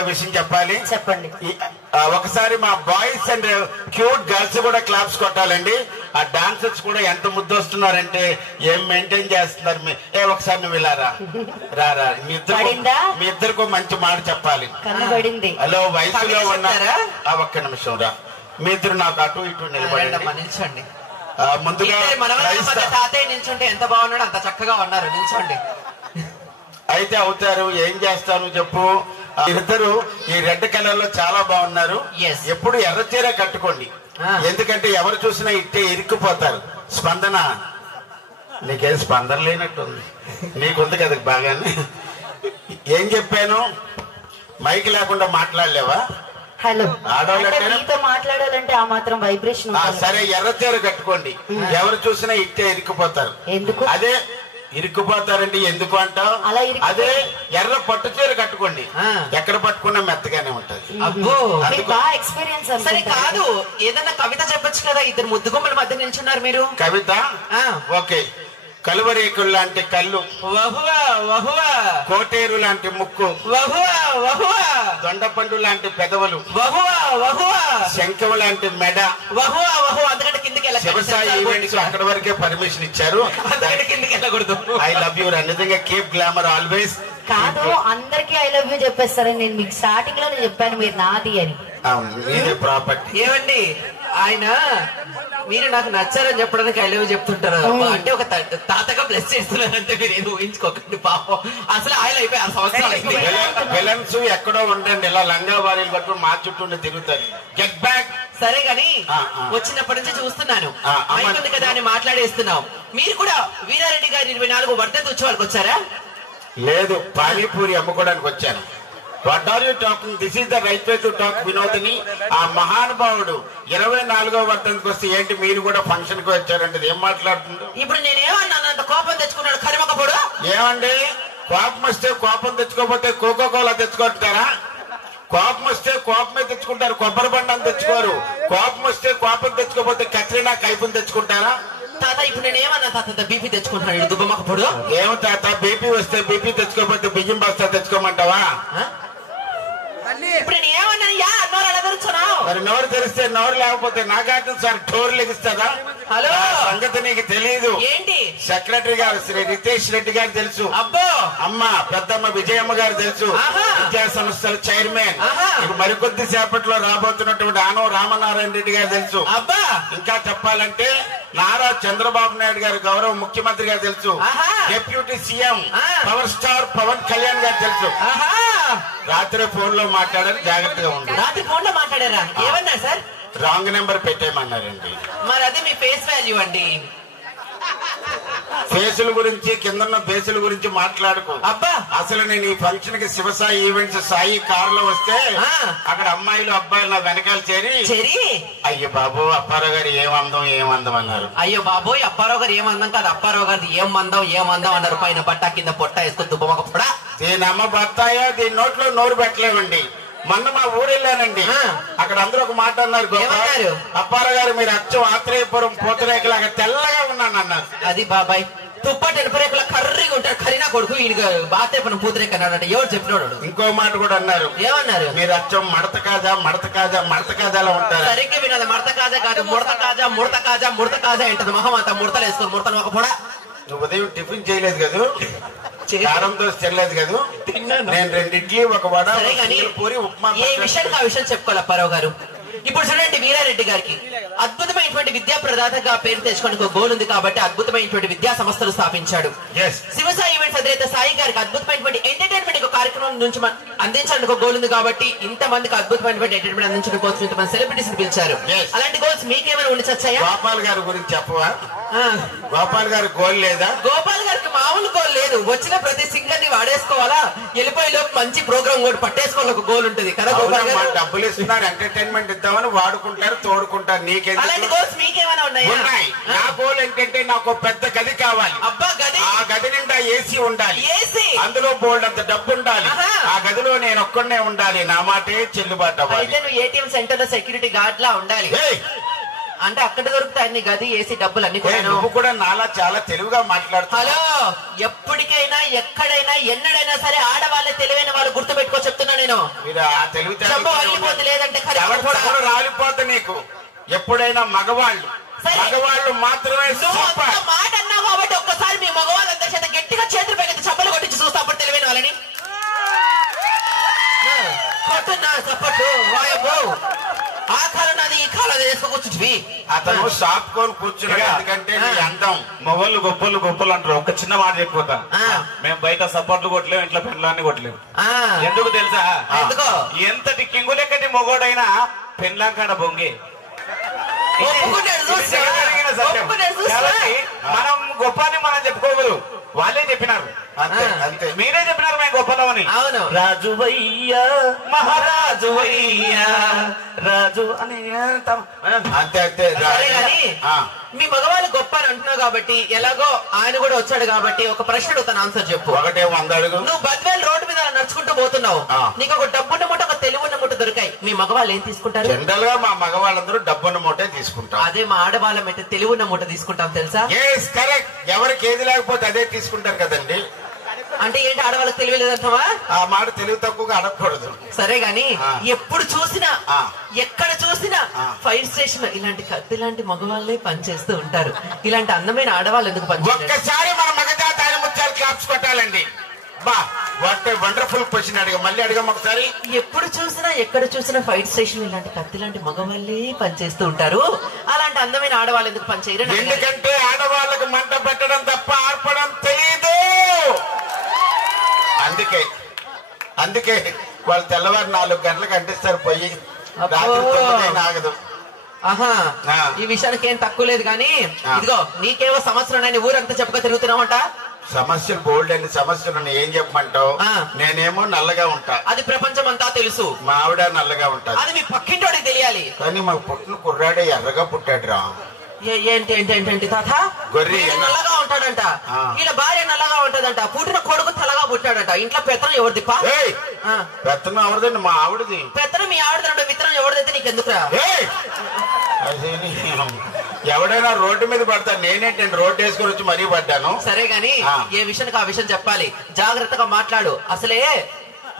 ఇంకో విషయం చెప్పాలి. చెప్పండి. ఒకసారి మా బాయ్స్ అండ్ క్యూట్ గర్ల్స్ కూడా క్లాప్స్ కొట్టాలండి. ఆ డాన్సర్స్ కూడా ఎంత ముద్దు వస్తున్నారంటే ఏం మెయింటైన్ చేస్తున్నారు. ఒకసారి నువ్వు ఇలా రా మీ ఇద్దరికి మంచి మాట చెప్పాలి. హలో, వయసులో ఉన్నారా? ఒక్క నిమిషం రా, మీ ఇద్దరు నాకు అటు ఇటు నిలబడండి. ముందుగా తాతయ్య నిల్చుంటే ఎంత బాగున్నాడు, అంత చక్కగా ఉన్నారు. నిల్చోండి. అయితే అవుతారు, ఏం చేస్తాను చెప్పు. ఇద్దరు ఈ రెడ్ కలర్ లో చాలా బాగున్నారు. ఎప్పుడు ఎర్ర చీర కట్టుకోండి, ఎందుకంటే ఎవరు చూసినా ఇట్టే ఇరుక్కుపోతారు. స్పందన, నీకేం స్పందన లేనట్టుంది, నీకుంది కదా బాగానే. ఏం చెప్పాను, మైక్ లేకుండా మాట్లాడలేవా? హలో, ఆడవాళ్ళతో మాట్లాడాలంటే ఆ మాత్రం వైబ్రేషన్. సరే, ఎర్ర చీర కట్టుకోండి, ఎవరు చూసినా ఇట్టే ఇరుక్కుపోతారు. ఎందుకు అదే ఇరుక్కుపోతారండి, ఎందుకు అంటావు? అదే ఎర్ర పట్టు చీర కట్టుకోండి, ఎక్కడ పట్టుకున్నా మెత్తగానే ఉంటది. ఎక్స్పీరియన్స్. సరే కాదు, ఏదన్నా కవిత చెప్పొచ్చు కదా, ఇద్దరు ముద్దుగుమ్మల మధ్య నిల్చున్నారు మీరు. కవిత ఓకే. కలువరేకులు లాంటి కళ్ళు, కోటేరు లాంటి ముక్కు, దొండపండు లాంటి పెదవులు, శంఖం లాంటి మెడ. అంతకంటే కిందకి శివసాయి ఈవెంట్స్ అక్కడ వరకే పర్మిషన్ ఇచ్చారు. అంతకంటే కిందకి వెళ్ళకూడదు. ఐ లవ్ యూ, నిజంగా కీప్ గ్లామర్ ఆల్వేస్. కాదు, అందరికి ఐ లవ్ యూ చెప్పేస్తారని నేను మీకు స్టార్టింగ్ లో చెప్పాను, మీరు నాది అని. ప్రాపర్టీ. ఏమండి, ఆయన మీరు నాకు నచ్చారని చెప్పడానికి ఐ లవ్ చెప్తుంటారు. అంటే ఒక తాతగా బ్లెస్ చేస్తున్నారంటే మీరు ఏదో ఊహించుకోకండి. పాపం అసలు ఆయన అయిపోయి 6 సంవత్సరాలు. విలన్స్ ఎక్కడో ఉండండి, ఇలా లంగా వారీలు పట్టుకుని మా చుట్టూ తిరుగుతారు. Get back. సరే గాని వచ్చినప్పటి నుంచి చూస్తున్నాను, అయిపోయింది కదా అని మాట్లాడేస్తున్నావు. మీరు కూడా వీరారెడ్డి గారి 24వ వర్ధంతి ఉత్సవాలకు వచ్చారా? లేదు, పానీపూరి అమ్ముకోవడానికి వచ్చాను. What are you talking? This is the right way to talk Vinodini. ఆ మహానుభావుడు 24వ వర్ధంతికి వస్తే ఏంటి మీరు కూడా ఫంక్షన్ కి వచ్చారంటే ఏం మాట్లాడుతుందో? ఇప్పుడు నేనేమన్నాను, అంత కోపం తెచ్చుకున్నాడు కరిమొకప్పుడు. ఏమండి, కోపం వస్తే కోపం తెచ్చుకోకపోతే కోకో కోలా తెచ్చుకుంటారా? కోపం వస్తే కోపమే తెచ్చుకుంటారు, కొబ్బరి బండం తెచ్చుకోరు. కోపం వస్తే కోపం తెచ్చుకోకపోతే కత్రినా కైపుని తెచ్చుకుంటారా? తాత, ఇప్పుడు నేనేమన్నా తాత బీపీ తెచ్చుకుంటున్నాడు దుబ్బమ్మకప్పుడు. ఏమో తాత, బీపీ వస్తే బీపీ తెచ్చుకోకపోతే బియ్యం బస్తా తెచ్చుకోమంటావా? ఇప్పుడు నేను ఏమన్నా నోరు ఎలా తెరుచున్నావు? మరి నోరు తెరిస్తే నోరు లేకపోతే నాగార్జున సార్ టోరు లెగిస్తుందా? హలో, సంగతి నీకు తెలీదు. ఏంటి? సెక్రటరీ గారు శ్రీ రితేష్ రెడ్డి గారు తెలుసు. అబ్బో, అమ్మ పెద్దమ్మ విజయమ్మ గారు తెలుసు, విద్యా సంస్థల చైర్మన్. ఇప్పుడు మరికొద్ది సేపట్లో రాబోతున్నటువంటి ఆనవ రామనారాయణ రెడ్డి గారు తెలుసు. అబ్బా, ఇంకా చెప్పాలంటే నారా చంద్రబాబు నాయుడు గారు గౌరవ ముఖ్యమంత్రి గారు తెలుసు. Deputy CM power star Pawan Kalyan గారు తెలుసు. రాత్రి ఫోన్ లో మాట్లాడారు, జాగ్రత్తగా ఉండాలి. రాత్రి ఫోన్ లో మాట్లాడారా? ఏమన్నా సార్? Wrong number పెట్టేయమన్నారండి. మరి అది మీ ఫేస్ వాల్యూ అండి. ఫేసుల గురించి, కింద ఫేసుల గురించి మాట్లాడుకో. అబ్బా, అసలు నేను ఈ ఫంక్షన్ కి శివసాయి ఈవెంట్స్ సాయి కార్ లో వస్తే అక్కడ అమ్మాయిలు అబ్బాయిలు నా వెనకాల చేరి అయ్యో బాబు అప్పారావు గారు ఏమందం అన్నారు. అయ్యో బాబోయ్, అప్పారావు గారు ఏమందం కాదు, అప్పారావు గారు ఏమందం అన్నారు. పైన బట్ట కింద పొట్ట వేసుకొని దుబ్బమొక పొడ. దీని అమ్మ బత్తాయో, దీని నోట్లో నోరు పెట్టలేమండి. మొన్న మా ఊరు వెళ్ళానండి, అక్కడ అందరూ ఒక మాట అన్నారు, అప్పారావు గారు మీరు అచ్చం ఆత్రేయపురం పూతరేకలాగా తెల్లగా ఉన్నాను అన్నారు. అది బాబాయ్, తుప్పటి ఎనుపరేకల కర్రీగా ఉంటాడు. కరీనా కొడుకు ఈయన బాత్రేపన పూతరేక అన్నాడు. ఎవరు చెప్పినాడు? ఇంకో మాట కూడా అన్నారు. ఏమన్నారు? మీరు అచ్చం మడత కాజాలా ఉంటారు. సరిగ్గా వినదు. మడత కాజా కాదు, ముడత కాజా ఏంటది. మొహమంత ముడతలు వేసుకోరు. ముడతలు ఒక పొడ. నువ్వు ఉదయం టిఫిన్ చేయలేదు కదా, కారం దోశ తినలేదు కదా? నేను 2 ఇడ్లీ 1 వడ పూరి ఉప్మా. ఏ విషయానికి ఆ విషయం చెప్పుకోవాలి అప్పారావు గారు. ఇప్పుడు చూడండి, వీరారెడ్డి గారికి అద్భుతమైనటువంటి విద్యా ప్రదాతగా పేరు తెచ్చుకోవడానికి ఒక గోల్ ఉంది కాబట్టి అద్భుతమైనటువంటి విద్యా సంస్థలు స్థాపించాడు. శివసాయి ఈవెంట్స్ అధినేత సాయి గారికి అద్భుతమైనటువంటి ఎంటర్టైన్మెంట్ కార్యక్రమం నుంచి అందించడానికి ఒక గోల్ ఉంది కాబట్టి ఇంతమందికి అద్భుతమైనటువంటి ఎంటర్టైన్మెంట్ అందించడం కోసం ఇంతమంది సెలబ్రిటీస్ పిలిచారు. అలాంటి గోల్స్ మీకేమైనా ఉండొచ్చాయా? గోపాల్ గారి గురించి చెప్పవా? గోపాల్ గారి గోల్ లేదా? గోపాల్ గారికి మామూలు గోల్ లేదు. వచ్చిన ప్రతి సింగర్ ని వాడేసుకోవాలా, వెళ్ళిపోయే లోపు మంచి ప్రోగ్రామ్ కూడా పట్టేసుకోవాలి, ఒక గోల్ ఉంటుంది కదా. గోపాల్ గారు డబ్బులు ఇస్తున్నారు, ఎంటర్టైన్మెంట్ ఇద్దామని వాడుకుంటారు, తోడుకుంటారు. అలాంటి గోల్స్ మీకేమైనా ఉన్నాయా? ఉన్నాయి. నా గోల్ ఏంటంటే నాకు పెద్ద గది కావాలి. అబ్బా, గది? ఆ గది నిండా ఏసీ ఉండాలి, ఏసీ అందులో బోల్డ్ అంత డబ్బు ఉండాలి. ఆ గదిలో నేను ఒక్కడనే ఉండాలి, నా మాటే చెల్లుబాటు అవ్వాలి. అయితే నువ్వు ఏటీఎం సెంటర్ లో సెక్యూరిటీ గార్డ్ లా ఉండాలి. అంటే అక్కడ దొరుకుతాయి అన్ని గది ఏసీ డబ్బులు అన్ని కూడా. నువ్వు కూడా నాలా చాలా తెలివిగా మాట్లాడుతావు. హలో, ఎప్పటికైనా ఎక్కడైనా ఎన్నడైనా సరే ఆడవాళ్ళే తెలివైన వాళ్ళు గుర్తు పెట్టుకో చెప్తున్నా నేను. వెళ్ళిపోతే లేదంటే రాలిపోతే నీకు ఎప్పుడైనా మగవాళ్ళు మాత్రమే మాట అన్నావు కాబట్టి ఒక్కసారి మీ మగవాళ్ళందరి చేత గట్టిగా చేతులు పైకి చప్పలు కొట్టించి చూస్తా అప్పుడు తెలివైన వాళ్ళని. ఆ కాలం నాది ఈ కాలం వేసుకో కూర్చుంటివి. అతను షాప్ కొని కూర్చున్నాడు. ఎందుకంటే అందం మొగోళ్ళు గొప్పలు అంటారు. ఒక చిన్న మాట చెప్పిపోతా, మేము బయట సపోర్ట్లు కొట్టలేము, ఇంట్లో పెండ్లాన్ని కొట్టలేము. ఎందుకు తెలుసా? ఎంతటి కింగులెక్కటి మొగోడైనా పెండ్లాం కాడ బొంగే. మనం గొప్ప అని మనం చెప్పుకోకూడదు, వాళ్ళే చెప్పినారు. అంతే అంతే, మీరే చెప్పినారు మేము గొప్పలమని. అవును, రాజువయ్యా మహారాజువయ్యా రాజు అని అంతే అంతే. మీ మగవాళ్ళు గొప్ప అని అంటున్నావు కాబట్టి ఎలాగో ఆయన కూడా వచ్చాడు కాబట్టి ఒక ప్రశ్న అడుగుతాను, ఆన్సర్ చెప్పు. ఒకటే 100 అడుగు. నువ్వు బద్వేల్ రోడ్డు మీద నడుచుకుంటూ పోతున్నావు, నీకు ఒక డబ్బున్న మూట ఒక తెలివున్న మూట దొరికాయి, మీ మగవాళ్ళు ఏం తీసుకుంటారు? జనరల్ గా మా మగవాళ్ళందరూ డబ్బున్న మూటే తీసుకుంటారు. అదే మా ఆడవాళ్ళం అయితే తెలివున్న మూట తీసుకుంటాం తెలుసా? కరెక్ట్. ఎవరికి ఏది లేకపోతే అదే తీసుకుంటారు కదండి. అంటే ఏంటి, ఆడవాళ్ళకి తెలివి లేదంటావా? ఆ మాట తెలివి తక్కువగా అడగకూడదు. సరే గాని ఎప్పుడు చూసినా ఎక్కడ చూసినా ఫైర్ స్టేషన్ ఇలాంటి కత్తిలాంటి మగవాళ్ళే పనిచేస్తూ ఉంటారు. ఇలాంటి అందమైన ఆడవాళ్ళు ఎందుకు పనిచేస్తారు? ఒక్కసారి మన మగజాతి ముత్యాలు క్లాప్స్ కొట్టాలండి. బా, వాట్ ఏ వండర్ఫుల్ క్వశ్చన్. మళ్ళీ అడిగాం ఒకసారి. ఎప్పుడు చూసినా ఎక్కడ చూసినా ఫైర్ స్టేషన్ ఇలాంటి కత్తిలాంటి మగవాళ్ళే పనిచేస్తూ ఉంటారు. అలాంటి అందమైన ఆడవాళ్ళు ఎందుకు పనిచేయరు? ఎందుకంటే ఆడవాళ్ళకి మంట పెట్టడం తప్ప ఆర్పడం తెలియదు. అందుకే వాళ్ళు తెల్లవారు 4 గంటలకు అంటిస్తారు పొయ్యి, రాత్రి 9 ఆగదు. ఆహా, ఈ విషయానికి ఏం తక్కువ లేదు కానీ ఇదిగో నీకేవో సమస్యలు ఊరంతా చెప్పుకో తిరుగుతున్నావంట. సమస్యలు బోల్డ్ అన్ని సమస్యలు ఏం చెప్పమంటావు? నేనేమో నల్లగా ఉంటా, అది ప్రపంచం అంతా తెలుసు. మా ఆవిడ నల్లగా ఉంటా, అది మీ పక్కింటోడికి తెలియాలి. కానీ మాకు పుట్టిన కుర్రాడే ఎర్రగా పుట్టాడు రా. ఏంటి ఏంటి ఏంటి తాత, గొర్రె నల్లగా ఉంటాడంట, వీళ్ళ భార్య నల్లగా ఉంటదంట, పుట్టిన కొడుకు తెల్లగా పుట్టాడంట. ఇంట్లో పెత్తనం ఎవరిది? పెత్తనం ఎవరిదండి? మా ఆవిడది. పెత్తనం మీ ఆవిడ, విత్తనం ఎవరిదైతే నీకు ఎందుకురా? ఎవడైనా రోడ్డు మీద పడతాను, నేనేంటండి రోడ్డు వేసుకొని వచ్చి మరీ పడ్డాను. సరే గాని ఏ విషయానికి ఆ విషయం చెప్పాలి, జాగ్రత్తగా మాట్లాడు. అసలే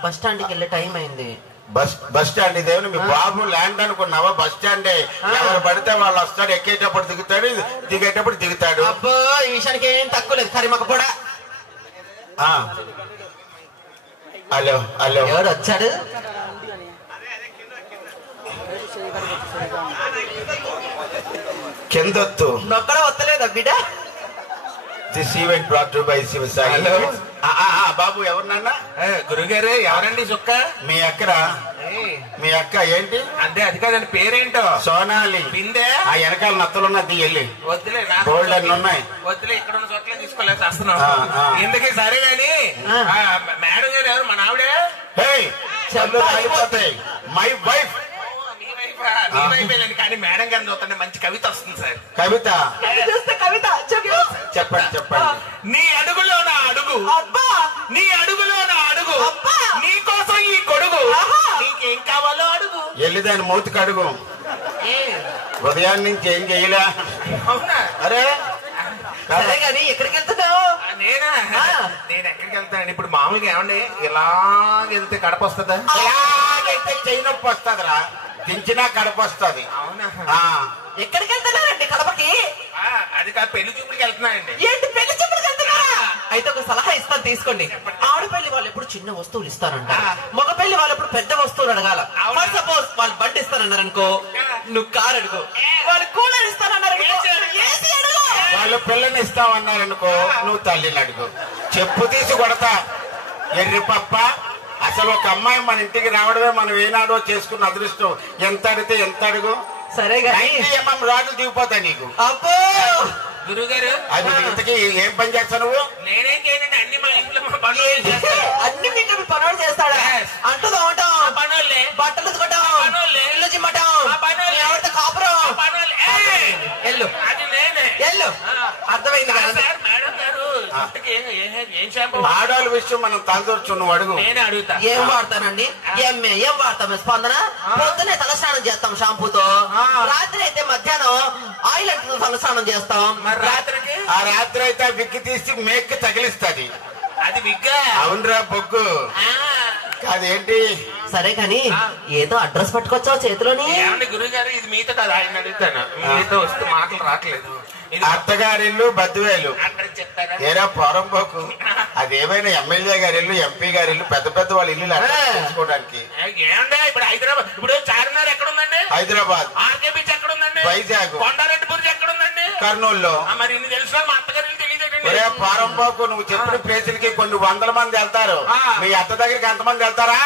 బస్ స్టాండ్కి వెళ్ళే టైం అయింది. బస్ స్టాండ్ ఇదేమి మీ బాబు ల్యాండ్ అనుకున్నావా? బస్ స్టాండే, ఎవరు పడితే వాళ్ళు వస్తాడు, ఎక్కేటప్పుడు దిగుతాడు, దిగేటప్పుడు దిగుతాడు. అబ్బో, ఈ విషయానికి ఏం తక్కువ లేదు. కరిమక కూడా హలో హలో, ఎవరు వచ్చాడు? కిందొత్తు నొక్కడ వస్తలేదా బిడ్డ? This event brought by Shivasai. బాబు ఎవరినన్నా? గురుగారు ఎవరండి చుక్క? మీ అక్కరా? మీ అక్క ఏంటి అంటే అది కాదండి, పేరేంటో? సోనాలి. బిందే ఆ వెనకాల నత్తలున్నది వెళ్ళి వద్దులే, గోల్డ్ అన్ని ఉన్నాయి. వద్దులే, ఇక్కడ ఉన్న చోట్ల తీసుకోలేదు వస్తున్నాం. ఎందుకే సరే గాని మేడం గారు ఎవరు? మన ఆవిడే. My wife. మీ వైఫేనండి, కానీ మేడం గారిని చూస్తుంటే మంచి కవిత వస్తుంది సార్. కవిత? కవిత చెప్పండి చెప్పండి. నీ అడుగులో నా అడుగు, నీ అడుగులో నా అడుగు, నీ కోసం ఈ కొడుగు, నీకేం కావాలో అడుగు. వెళ్ళి దాని మూతికి అడుగు. ఉదయాన్ని నుంచి ఏం చేయలే. అవునా? అరే సరే గాని ఎక్కడికి వెళ్తున్నావు? నేను ఎక్కడికి వెళ్తానండి ఇప్పుడు? మామూలుగా ఏమండి ఇలా వెళ్తే కడప వస్తుందా? ఇలాగైతే చెయ్యి నొప్పి వస్తుందిరా, దించినా కడప వస్తుంది. అవునా? ఎక్కడికి వెళ్తున్నారండి? కడపకి? అది కాదు, పెళ్లి చూపులకి వెళ్తున్నానండి. ఏంటి పెళ్లి చూపులకి వెళ్తున్నా? అయితే ఒక సలహా ఇస్తాను, తీసుకోండి. ఆడపల్లి వాళ్ళు ఎప్పుడు చిన్న వస్తువులు ఇస్తారంట, మగ పెళ్లి వాళ్ళు ఎప్పుడు పెద్ద వస్తువులు అడగాల. ఫర్ సపోజ్ వాళ్ళు బండి ఇస్తారన్నారు అనుకో, నువ్వు కారు అడుగు. వాళ్ళు కూలర్ ఇస్తారన్నారు అనుకో, ఏసీ అడుగు. వాళ్ళు పిల్లని ఇస్తామన్నారనుకో, నువ్వు తల్లిని అడుగు. చెప్పు తీసి కొడతా ఎర్రి పప్ప. అసలు ఒక అమ్మాయి మన ఇంటికి రావడమే మనం ఏనాడో చేసుకున్న అదృష్టం. ఎంత అడిగితే ఎంత అడుగు. సరే రాజులు దిగిపోతాయి నీకు. అబ్బో గురుగారు, అది ఇంతకీ ఏం పని చేస్తావు నువ్వు? నేనేం చేయనండి, అన్ని మా ఇంట్లో పనులు అన్ని మీకు పనులు చేస్తాడా? అంటూ తోమటం, పనులే, బట్టలు ఉతకటం, పనులే, ఇల్లు చిమ్మటం, పనులే, ఎవరితో కాపురం, పనులే. ఎల్లు అది నేనే. ఎల్లు. అర్థమైంది కదా సార్? మేడం గారు ఏం షాంపూ? ఆడవాళ్ళ విషయం మనం తలదూర్చు, నువ్వు అడుగు. నేనే అడుగుతా. ఏం వాడతానండి? ఏం వాడతాం? స్పందన పొద్దునే తలస్నానం చేస్తాం షాంపూతో, రాత్రి అయితే మధ్యాహ్నం ఆయిల్ అంటూ తలస్నానం చేస్తాం. మరి రాత్రికి ఆ రాత్రి అయితే విగ్గి తీసి మేక్కి తగిలిస్తుంది. అది విగ్గా? అవునరా బొగ్గు. అదేంటి? సరే కాని ఏదో అడ్రస్ పట్టుకొచ్చావు చేతిలోని. ఏమండి గురువు గారు, ఇది మీతో కాదు, ఆయన అడుగుతాను. మీతో వస్తే మాటలు రావట్లేదు. అత్తగారిల్లు బద్దువేలు అడ్రస్ చెప్తారా? ఏరా పోరంపోకు. అదేమైనా ఎమ్మెల్యే గారి ఇల్లు, ఎంపీ గారి ఇల్లు, పెద్ద పెద్ద వాళ్ళ ఇల్లు తెలుసుకోవడానికి. ఏమండి ఇప్పుడు హైదరాబాద్, ఇప్పుడు చార్మినార్ ఎక్కడ ఉందండి? హైదరాబాద్. ఆర్కే బీచ్ ఎక్కడ ఉందండి? వైజాగ్. కొండారెడ్డి బుర్జ్ ఎక్కడ ఉందండి? కర్నూలులో. మరి ఇన్ని తెలుసు, మా అత్తగారి తెలియదండి. ఒరే పోరంపోకు, నువ్వు చెప్పిన ప్లేసులకి కొన్ని వందల మంది వెళ్తారు. మీ అత్త దగ్గరికి ఎంతమంది వెళ్తారా?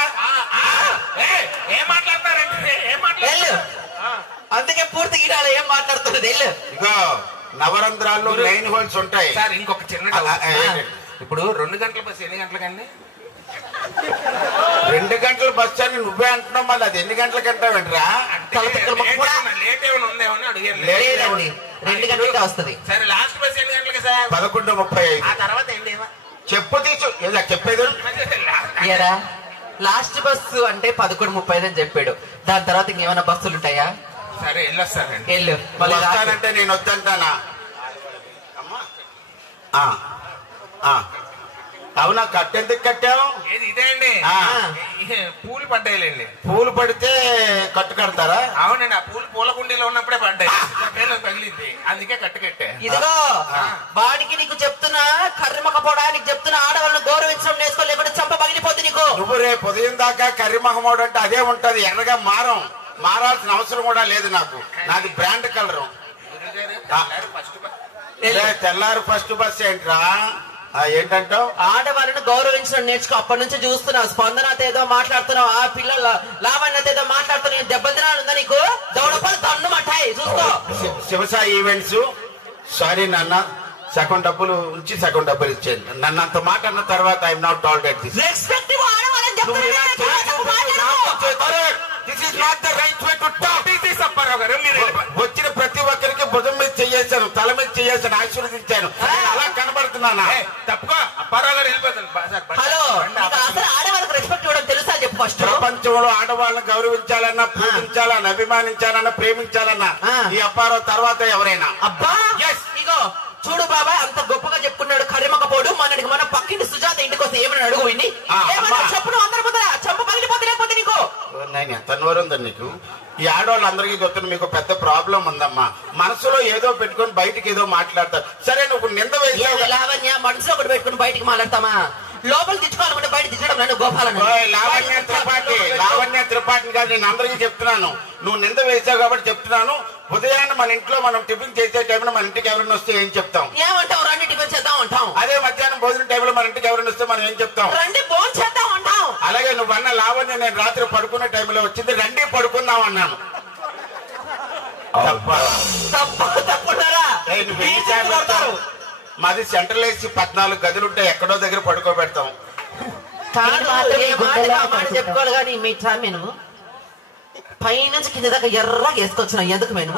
ఏం మాట్లాడతారండి? ఏం మాట్లాడారు? అందుకే పూర్తి గిడాలి ఏం మాట్లాడుతున్నది. ఇగో నవరంధ్రాల్లో 9 హోల్స్ ఉంటాయి. సార్ ఇంకొక చిన్న ఇప్పుడు 2 గంటల బస్సు ఎన్ని గంటలకండి? 2 గంటల బస్సు అని నువ్వే అంటున్నావు, మళ్ళీ అది ఎన్ని గంటలకి అంటావేంట్రా? లేట్ ఏమైనా ఉందేమో అని అడిగాను. లేదండి, 2 గంటలకే వస్తుంది. సరే లాస్ట్ బస్ ఎన్ని గంటలకి సార్? 11:35. ఆ తర్వాత ఏంటి? చెప్పు తీసు చెప్పేది. లాస్ట్ బస్సు అంటే 11:30 అని చెప్పాడు. దాని తర్వాత ఇంకేమైనా బస్సులు ఉంటాయా? సరే వెళ్ళొస్తానండి. వెళ్ళు. మళ్ళీ వస్తానంటే నేను వద్దంటానా? అవునా? కట్టెందుకు కట్టావు? ఏది ఇదే అండి? పూలు పడ్డాయిలేండి. పూలు పడితే కట్టు కడతారా? అవునండి, ఆ పూలు పూల కుండీలో ఉన్నప్పుడే పడ్డాయి, తగిలింది, అందుకే కట్టు కట్టే. ఇదిగో వాడికి నీకు చెప్తున్నా, కర్రమకపోవడానికి చెప్తున్నా, ఆడవాళ్ళని గౌరవించడం నేర్చుకో, లేకపోతే చంప పగిలిపోతుంది నీకు. నువ్వు రేపు ఉదయం దాకా కర్రీ మహమోడు అంటే అదే ఉంటది, ఎర్రగా మారాల్సిన అవసరం కూడా లేదు నాకు. నాది బ్రాండ్ కలరు. తెల్లారు ఫస్ట్ బస్ ఏంట్రా? ఏంటంటావు? ఆడవాళ్ళని గౌరవించడం నేర్చుకో. అప్పటి నుంచి చూస్తున్నావు, స్పందనతో ఏదో మాట్లాడుతున్నావు, ఆ పిల్లల లావణ్యత ఏదో మాట్లాడుతున్నావు. దెబ్బలు తినాలి ఉందా నీకు? దౌడపలు తన్ను మట్టాయి చూసుకో. శివసాయి ఈవెంట్స్. సారీ నాన్న, సగం డబ్బులు ఉంచి సగం డబ్బులు ఇచ్చేది. నన్ను అంత మాట అన్న తర్వాత I'm not tolerate this. Respective ఆడవాళ్ళని చెప్తున్నా. వచ్చిన ప్రతి ఒక్కరికి భుజం మీద చేయేశాను, తల మీద చేయేశాను, ఆశీర్వదించాను. అలా కనబడుతున్నానా? తప్పుకో, అప్పారావు గారు వెళ్ళిపోతాను. హలో, అసలు ఆడవాళ్ళకి రెస్పెక్ట్ ఇవ్వడం తెలుసా చెప్పు ఫస్ట్. ప్రపంచంలో ఆడవాళ్ళని గౌరవించాలన్నా, పూజించాలన్నా, అభిమానించాలన్నా, ప్రేమించాలన్నా ఈ అప్పారావు తర్వాత ఎవరైనా. అబ్బా ఇగో చూడు బాబాయ్, అంత గొప్పగా చెప్పుకున్నాడు కరిమకపోడు. మనకి మన పక్కింటి సుజాత ఇంటికి వస్తే ఏమన్నా అడుగు విని చెప్పును అందరి ముందర చంప పగిలిపోతే లేకపోతే నీకు. ఎంత నోరు ఉందని నీకు? ఈ ఆడవాళ్ళందరికీ చెప్తున్నా, మీకు పెద్ద ప్రాబ్లం ఉందమ్మా. మనసులో ఏదో పెట్టుకుని బయటికి ఏదో మాట్లాడతారు. సరే నువ్వు నింద వేసావు. లావణ్య మనసులో ఒకటి పెట్టుకుని బయటికి మాట్లాడతామా? లోపల తెచ్చుకోవాలంటే బయట తెచ్చడం నన్ను గోపాలను. లావణ్య త్రిపాఠిని కాదు, నేను అందరికీ చెప్తున్నాను. నువ్వు నింద వేసావు కాబట్టి చెప్తున్నాను. ఉదయాన్నే మన ఇంట్లో మనం టిఫిన్ చేసే టైంలో మన ఇంటికి ఎవరైనా వస్తే ఏం చెప్తాం? ఏమంటావు? రండి టిఫిన్ చేద్దాం అంటాం. అదే మధ్యాహ్నం భోజనం టైంలో మన ఇంటికి ఎవరైనా వస్తే మనం ఏం చెప్తాం? రండి భోజనం చేద్దాం అంటాం. అలాగే నువ్వు అన్న లావణ్య నేను రాత్రి పడుకునే టైంలో వచ్చింది, రండి పడుకుందాం అన్నాను. తప్పున్నారా? మాది సెంట్రల్ ఏసీ 14 గదులుంటాయి, ఎక్కడో దగ్గర పడుకోబెడతాం. చెప్పుకోవాలి కానీ మీ నేను పైనుంచి కింద దాకా ఎర్రగా వేసుకొచ్చిన. ఎందుకు మేము?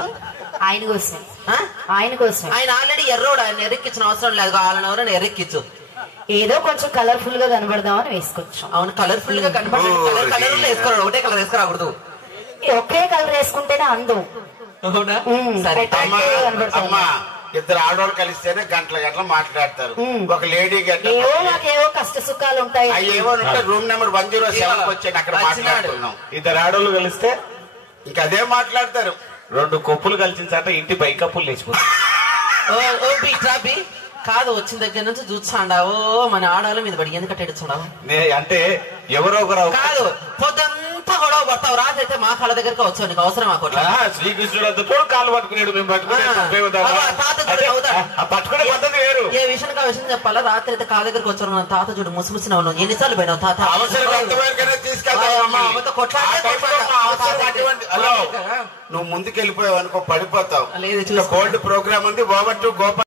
ఆయన కోసం. ఆయన ఆల్రెడీ ఎర్రోడు, ఆయన ఎర్రెక్కించిన అవసరం లేదు. వాళ్ళని ఎవరైనా ఎర్రెక్కించు. ఏదో కొంచెం కలర్ఫుల్ గా కనబడదామని వేసుకొచ్చాం. అవును, కలర్ఫుల్ గా కనబడి కలర్ వేసుకోవాలి, ఒకటే కలర్ వేసుకురాకూడదు. ఒకే కలర్ వేసుకుంటేనే అందం. అవునా? సరే అమ్మా, ఇద్దరు ఆడవాళ్ళు కలిస్తేనే గంటల మాట్లాడతారు. ఒక లేడీ నాకేవో కష్ట సుఖాలు ఉంటాయి. ఏవో రూమ్ నెంబర్ 107 వచ్చాను, అక్కడ మాట్లాడుతున్నాం. ఇద్దరు ఆడవాళ్ళు కలిస్తే ఇంకా అదే మాట్లాడతారు. 2 కొప్పులు కలిసిందంటే ఇంటి పై కప్పులు లేచిపోతాయి. కాదు, వచ్చిన దగ్గర నుంచి చూస్తాండావు మన ఆడవాళ్ళ మీద పడి ఎందుకంటే ఎడుచున్నావు అంటే ఎవరో ఒకరు కాదు. పొద్దంతా గొడవ పడతావు, రాత్రి అయితే మా కాళ్ళ దగ్గరకు వచ్చావు. నీకు అవసరం అక్కడ శ్రీకృష్ణుడు అంతా చూడు కాలు పట్టుకునేడు, మేము పట్టుకునే పద్ధతి వేరు. ఏ విషయానికి ఆ విషయం చెప్పాలా? రాత్రి అయితే కాళ్ళ దగ్గరకు వచ్చావు. నా తాత చూడు ముసిముసినావు. ఎన్నిసార్లు పోయినావు తాత? నువ్వు ముందుకెళ్ళిపోయావు అనుకో, పడిపోతావు. గోల్డ్ ప్రోగ్రామ్ ఉంది, ఓవర్ టు గోపాల్.